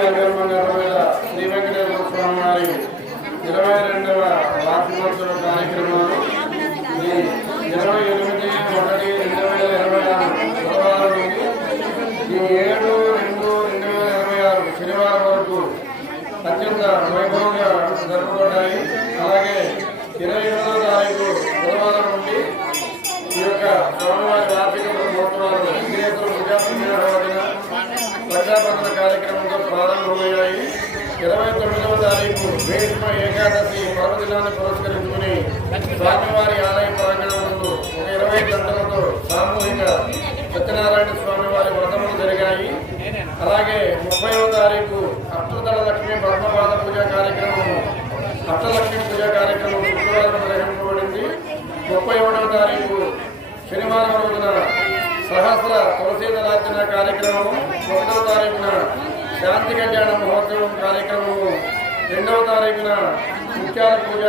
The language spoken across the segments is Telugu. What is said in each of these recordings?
శ్రీ వెంకటేశ్వర స్వామి వారి 22వ వార్షికోత్సవ కార్యక్రమాలు ఈ 28/1/2026 బుధవారం నుండి ఈ 7/2/2026 శనివారం వరకు అత్యంత వైభవంగా జరుపుకోవడానికి, అలాగే 28వ తారీఖు బుధవారం నుండి ఈ యొక్క స్వామివారి వార్షిక మహోత్సవాలు విఘ్నేశ్వర ప్రజాపందన కార్యక్రమంతో ప్రారంభమయ్యాయి. 29వ తారీఖు భీష్మ ఏకాదశి పర్వదినాన్ని పురస్కరించుకుని స్వామివారి ఆలయ ప్రాంగణంలో ఒక 20 గంటలతో సామూహిక సత్యనారాయణ స్వామివారి వ్రతములు జరిగాయి. అలాగే 30వ తారీఖు అష్టదళ లక్ష్మీ పద్మపాద పూజ కార్యక్రమము, అష్టలక్ష్మీ పూజ కార్యక్రమం శుక్రవారం నిర్వహించబడింది. 31వ తారీఖు శనివారం రోజున సహస్ర తులసీదలార్చన కార్యక్రమము, 1వ తారీఖున శాంతి కళ్యాణ మహోత్సవం కార్యక్రమము, 2వ తారీఖున ముత్యాల పూజ,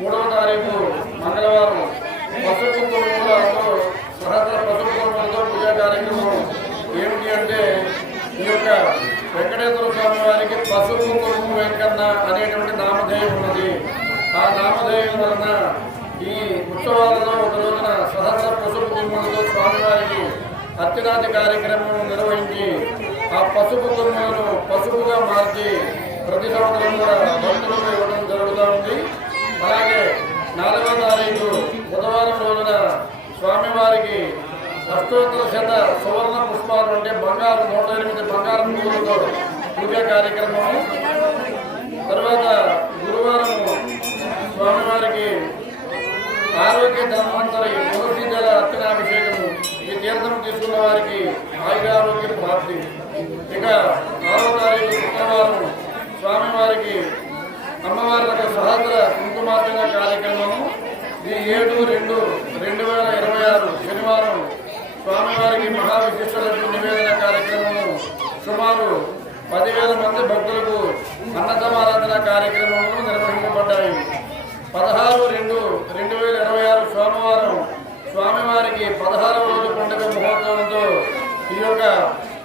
3వ తారీఖు మంగళవారం పసుపు కుంకుమలతో సహస్ర పసుపు కుంకుమలతో పూజా కార్యక్రమం. ఏమిటి అంటే ఈ యొక్క వెంకటేశ్వర స్వామి వారికి పసుపు కుంకుమ వెంకన్న అనేటువంటి నామధేయం ఉన్నది. ఆ నామధేయం వలన ఈ ఉత్సవాలలో ఒక రోజున సహస్ర పసుపు కుంకుమలతో స్వామివారికి అర్చనాది కార్యక్రమం నిర్వహించి ఆ పసుపు కుంకుమలను పసుపుగా మార్చి ప్రతి సంవత్సరం కూడా భక్తులకు ఇవ్వడం జరుగుతూ ఉంది. అలాగే 4వ తారీఖు బుధవారం రోజున స్వామివారికి అష్టోత్తర శత సువర్ణ పుష్పాలు అంటే బంగారు 108 బంగారు పువ్వులతో పూజా కార్యక్రమము. తర్వాత గురువారం స్వామివారికి ఆరోగ్య ధన్వంతరి తులసి జల అర్చనాభిషేకము. ఈ తీర్థం తీసుకున్న వారికి ఆయురారోగ్య ప్రాప్తి. ఇక 6వ తారీఖు శుక్రవారం స్వామివారికి అమ్మవారికి సహస్ర కుంకుమార్చన కార్యక్రమము. ఈ 7/2/2026 శనివారం స్వామివారికి మహావిశిష్టలకు నివేదన కార్యక్రమము. సుమారు 10,000 మంది భక్తులకు అన్న సమారాధన కార్యక్రమములు నిర్వహించబడ్డాయి. 16/2/2026 సోమవారం స్వామివారికి 16వ రోజు పండుగ మహోత్సవంతో ఈ యొక్క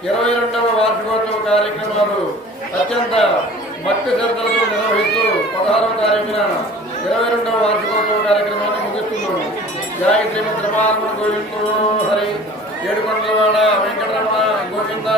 22వ వార్షికోత్సవ కార్యక్రమాలు అత్యంత భక్తి శ్రద్ధలతో నిర్వహిస్తూ 16వ తారీఖున 22వ వార్షికోత్సవ కార్యక్రమాన్ని ముగిస్తున్నాము. జై శ్రీమద్ రమారమణ గోవిందో హరి, ఏడుకొండలవాడ వెంకటరమణ గోవింద.